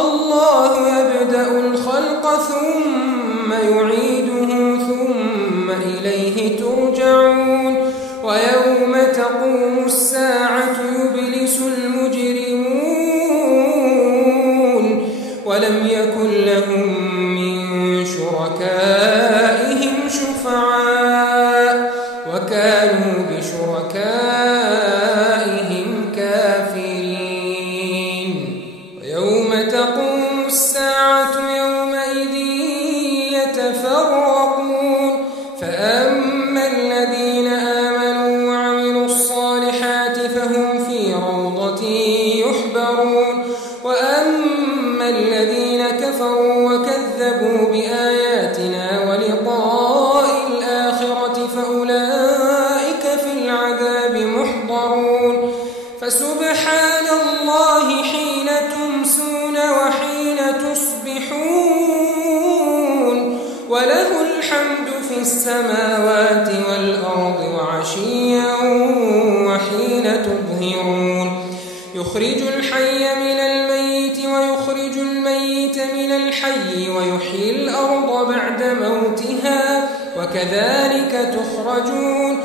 الله يبدأ الخلق ثم يعيده ثم إليه ترجعون ويوم تقوم الساعة يبلس المجرمون ولم يكن لهم من شركائهم شفعاء وكانوا بشركائهم كافرين ويوم تقوم الساعة يومئذ يتفرقون فأما الذين آمنوا وعملوا الصالحات فهم في روضة يحبرون وأما الذين كفروا وكذبوا بآياتنا ولقاء الآخرة فأولئك في العذاب محضرون فسبحان الله حين تمسون وحين تصبحون وله الحمد في السماوات والأرض وعشيا وحين تظهرون يخرج الحي من الميت ويخرج الميت من الحي ويحيي الأرض بعد موتها وكذلك تخرجون